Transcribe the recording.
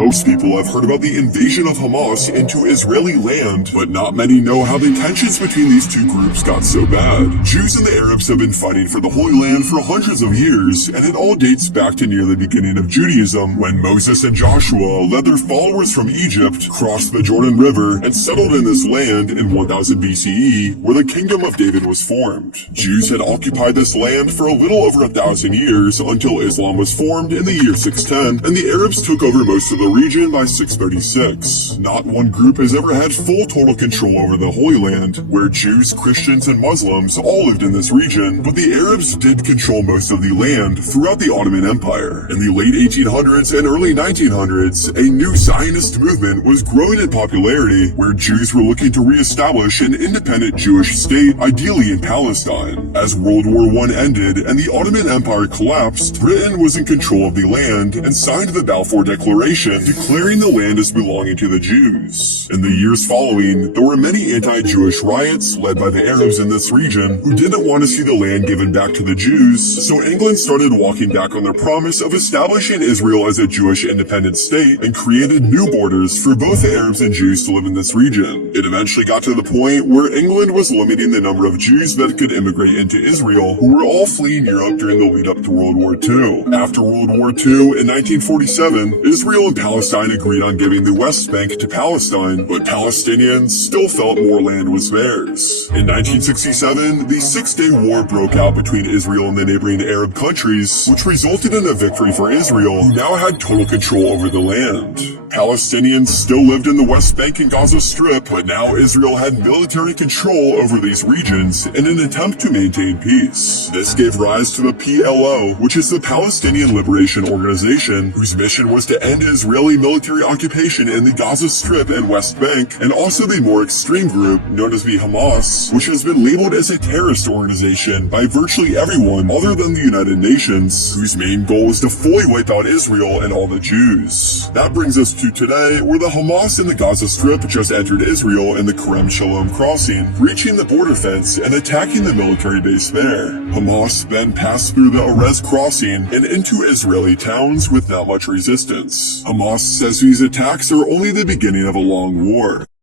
Most people have heard about the invasion of Hamas into Israeli land, but not many know how the tensions between these two groups got so bad. Jews and the Arabs have been fighting for the Holy Land for hundreds of years, and it all dates back to near the beginning of Judaism, when Moses and Joshua led their followers from Egypt, crossed the Jordan River, and settled in this land in 1000 BCE, where the Kingdom of David was formed. Jews had occupied this land for a little over 1,000 years until Islam was formed in the year 610, and the Arabs took over most of the region by 636. Not one group has ever had full total control over the Holy Land, where Jews, Christians, and Muslims all lived in this region, but the Arabs did control most of the land throughout the Ottoman Empire. In the late 1800s and early 1900s, a new Zionist movement was growing in popularity, where Jews were looking to re-establish an independent Jewish state, ideally in Palestine. As World War I ended and the Ottoman Empire collapsed, Britain was in control of the land and signed the Balfour Declaration, declaring the land as belonging to the Jews. In the years following, there were many anti-Jewish riots led by the Arabs in this region who didn't want to see the land given back to the Jews, so England started walking back on their promise of establishing Israel as a Jewish independent state and created new borders for both Arabs and Jews to live in this region. It eventually got to the point where England was limiting the number of Jews that could immigrate into Israel, who were all fleeing Europe during the lead up to World War II. After World War II, in 1947, Israel and Palestine agreed on giving the West Bank to Palestine, but Palestinians still felt more land was theirs. In 1967, the Six-Day War broke out between Israel and the neighboring Arab countries, which resulted in a victory for Israel, who now had total control over the land. Palestinians still lived in the West Bank and Gaza Strip, but now Israel had military control over these regions in an attempt to maintain peace. This gave rise to the PLO, which is the Palestinian Liberation Organization, whose mission was to end Israeli military occupation in the Gaza Strip and West Bank, and also the more extreme group known as the Hamas, which has been labeled as a terrorist organization by virtually everyone other than the United Nations, whose main goal is to fully wipe out Israel and all the Jews. That brings us to today, where the Hamas in the Gaza Strip just entered Israel in the Kerem Shalom crossing, breaching the border fence and attacking the military base there. Hamas then passed through the Erez crossing and into Israeli towns with not much resistance. Hamas says these attacks are only the beginning of a long war.